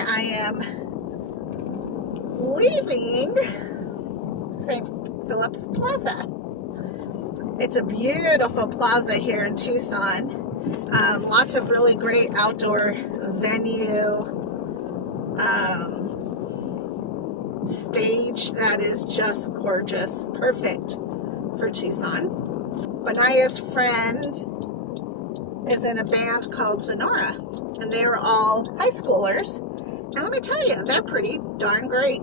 I am leaving St. Philip's Plaza. It's a beautiful plaza here in Tucson. Lots of really great outdoor venue, stage that is just gorgeous, perfect for Tucson. Benaya's friend is in a band called Sonora, and they were all high schoolers. And let me tell you, they're pretty darn great.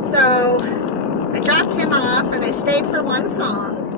So I dropped him off and I stayed for one song.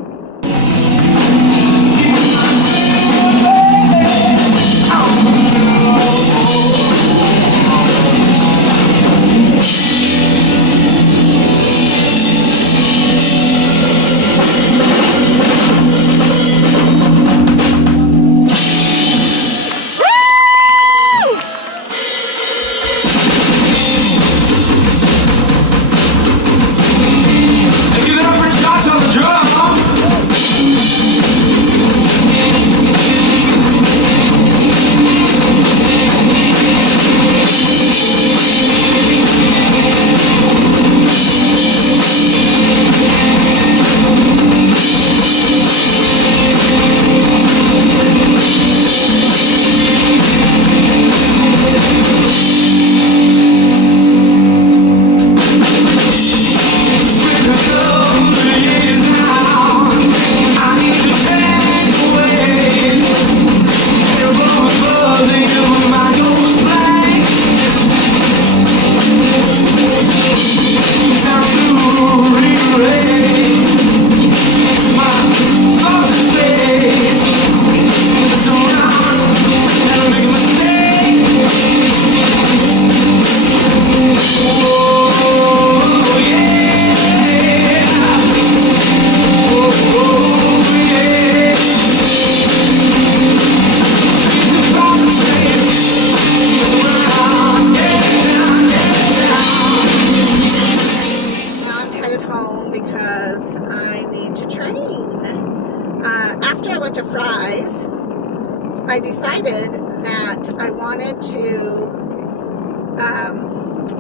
I decided that I wanted to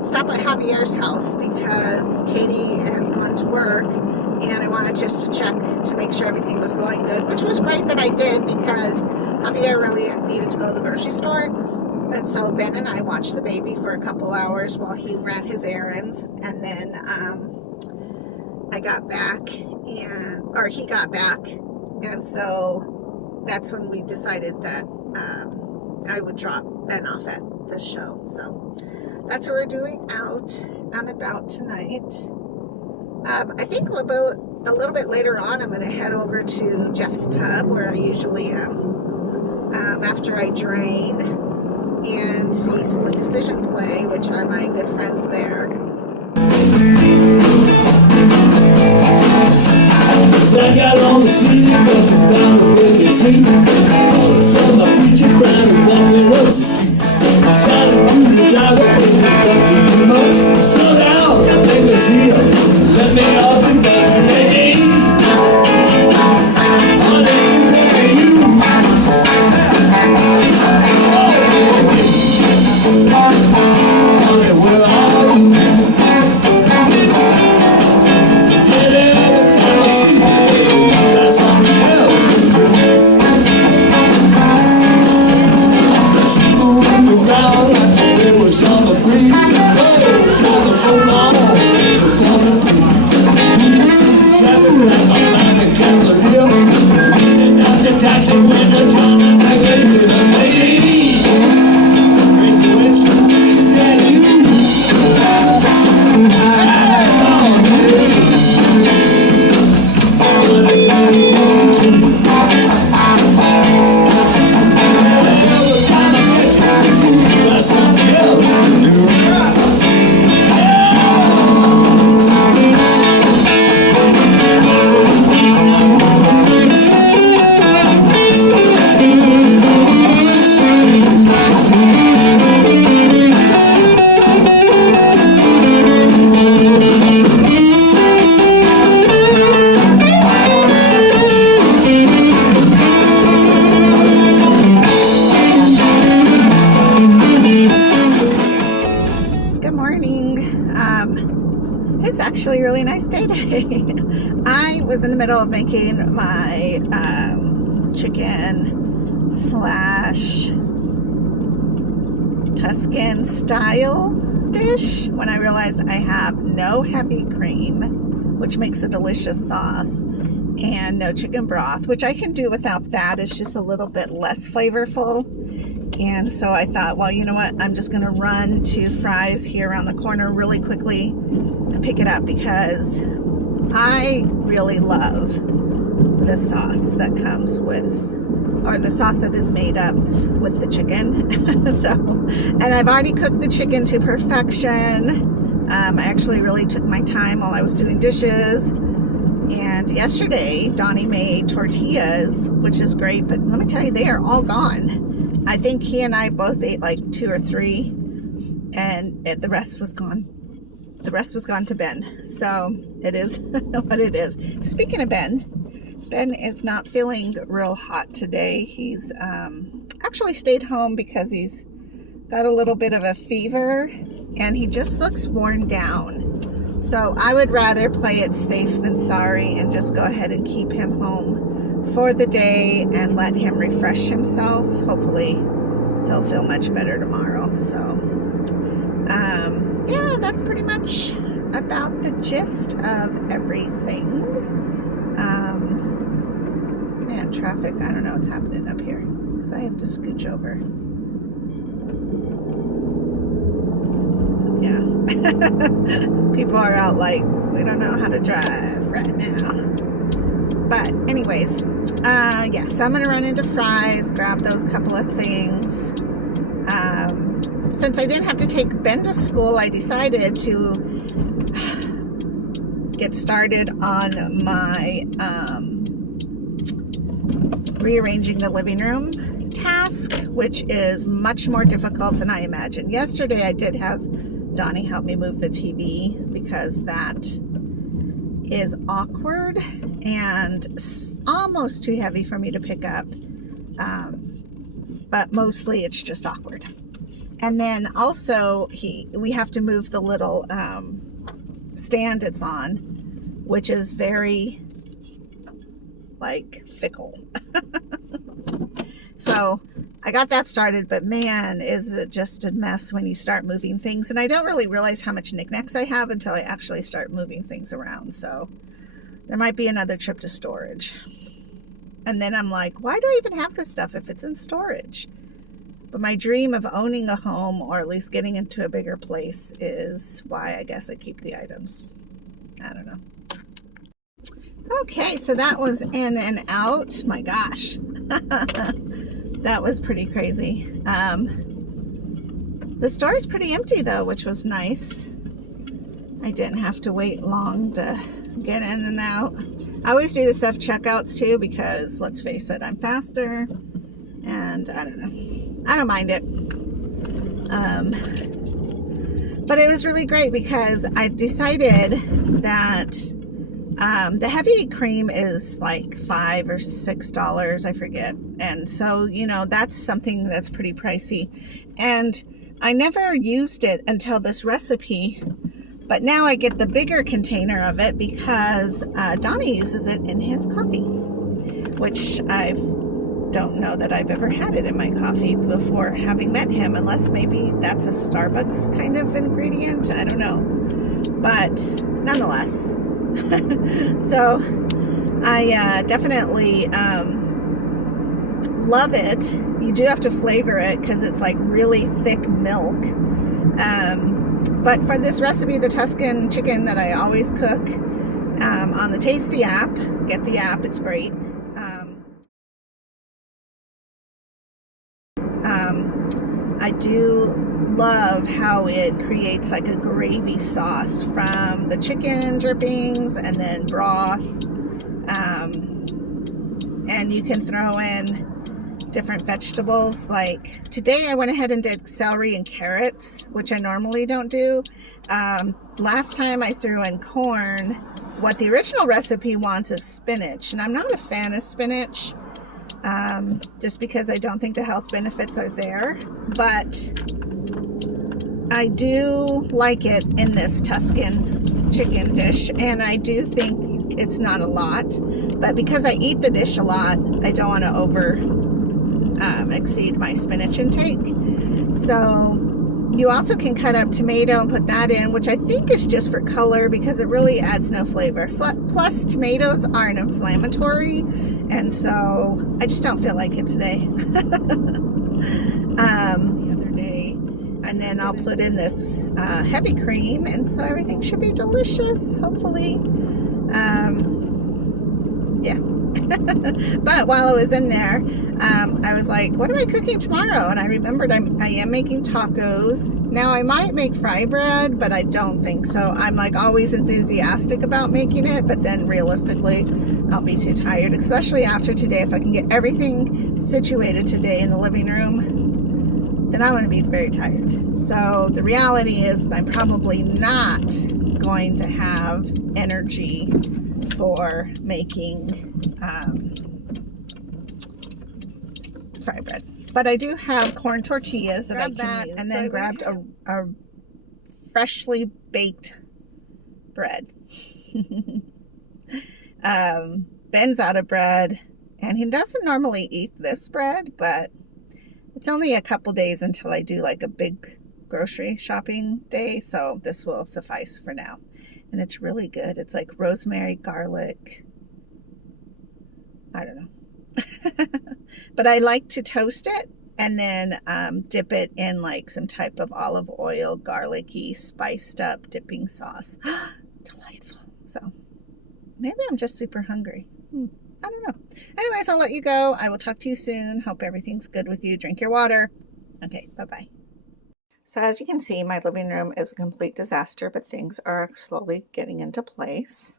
stop at Javier's house because Katie has gone to work, and I wanted just to check to make sure everything was going good, which was great that I did because Javier really needed to go to the grocery store. And so Ben and I watched the baby for a couple hours while he ran his errands, and then I got back, he got back, and so that's when we decided that I would drop Ben off at the show. So that's what we're doing out and about tonight. I think a little bit later on I'm going to head over to Jeff's Pub, where I usually am, after I drain, and see Split Decision play, which are my good friends there. I got on the city bus and found a vacant seat. All of a sudden my preacher bride walking up the street. Decided to the driver and the doctor, you know. Slow down, I think I see him. Let me off and back, baby. Honey, is that you? Honey, where are you? actually a really nice day today. I was in the middle of making my chicken slash Tuscan style dish when I realized I have no heavy cream, which makes a delicious sauce, and no chicken broth, which I can do without that. It's just a little bit less flavorful. And so I thought, well, you know what? I'm just going to run to Fry's here around the corner really quickly and pick it up, because I really love the sauce that comes with, or the sauce that is made up with the chicken. And I've already cooked the chicken to perfection. I actually really took my time while I was doing dishes. And yesterday, Donnie made tortillas, which is great, but let me tell you, they are all gone. I think he and I both ate like 2 or 3, and the rest was gone. The rest was gone to Ben. So it is what it is. Speaking of Ben is not feeling real hot today. He's actually stayed home because he's got a little bit of a fever, and he just looks worn down. So I would rather play it safe than sorry and just go ahead and keep him home for the day and let him refresh himself. Hopefully he'll feel much better tomorrow. So yeah, that's pretty much about the gist of everything. Man, traffic, I don't know what's happening up here, because I have to scooch over. Yeah. People are out like, we don't know how to drive right now. But anyways, yeah, so I'm going to run into Fry's, grab those couple of things. Since I didn't have to take Ben to school, I decided to get started on my rearranging the living room task, which is much more difficult than I imagined. Yesterday, I did have Donnie help me move the TV, because that is awkward and almost too heavy for me to pick up, but mostly it's just awkward. And then also we have to move the little stand it's on, which is very like fickle. So I got that started, but man, is it just a mess when you start moving things. And I don't really realize how much knickknacks I have until I actually start moving things around. So there might be another trip to storage. And then I'm like, why do I even have this stuff if it's in storage? But my dream of owning a home, or at least getting into a bigger place, is why I guess I keep the items. I don't know. Okay, so that was in and out. My gosh. That was pretty crazy. The store is pretty empty though, which was nice. I didn't have to wait long to get in and out. I always do the self-checkouts too, because let's face it, I'm faster, and I don't know. I don't mind it. But it was really great because I decided that the heavy cream is like $5 or $6, I forget. And so, you know, that's something that's pretty pricey. And I never used it until this recipe, but now I get the bigger container of it because Donnie uses it in his coffee, which I don't know that I've ever had it in my coffee before having met him, unless maybe that's a Starbucks kind of ingredient. I don't know. But nonetheless, so I definitely love it. You do have to flavor it because it's like really thick milk. But for this recipe, the Tuscan chicken that I always cook on the Tasty app, get the app, it's great. I do love how it creates like a gravy sauce from the chicken drippings and then broth. And you can throw in different vegetables. Like today I went ahead and did celery and carrots, which I normally don't do. Last time I threw in corn. What the original recipe wants is spinach, and I'm not a fan of spinach. Just because I don't think the health benefits are there, but I do like it in this Tuscan chicken dish, and I do think it's not a lot, but because I eat the dish a lot, I don't want to exceed my spinach intake. So you also can cut up tomato and put that in, which I think is just for color because it really adds no flavor. Plus, tomatoes are an inflammatory, and so I just don't feel like it today. The other day. And then I'll put in this heavy cream, and so everything should be delicious, hopefully. Yeah. But while I was in there, I was like, what am I cooking tomorrow? And I remembered I am making tacos. Now, I might make fry bread, but I don't think so. I'm like always enthusiastic about making it, but then realistically, I'll be too tired, especially after today. If I can get everything situated today in the living room, then I'm going to be very tired. So the reality is I'm probably not going to have energy for making fry bread. But I do have corn tortillas that I can use. And then grabbed a freshly baked bread. Ben's out of bread, and he doesn't normally eat this bread, but it's only a couple days until I do like a big grocery shopping day, so this will suffice for now. And it's really good. It's like rosemary, garlic. I don't know. But I like to toast it and then dip it in like some type of olive oil, garlicky, spiced up dipping sauce. Delightful. So maybe I'm just super hungry. I don't know. Anyways, I'll let you go. I will talk to you soon. Hope everything's good with you. Drink your water. Okay, bye-bye. So as you can see, my living room is a complete disaster, but things are slowly getting into place.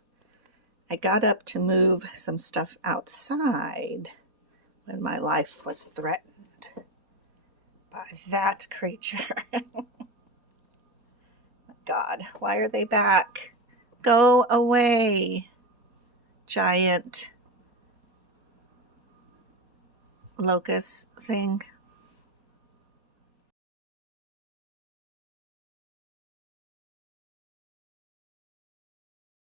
I got up to move some stuff outside when my life was threatened by that creature. God, why are they back? Go away, giant locust thing.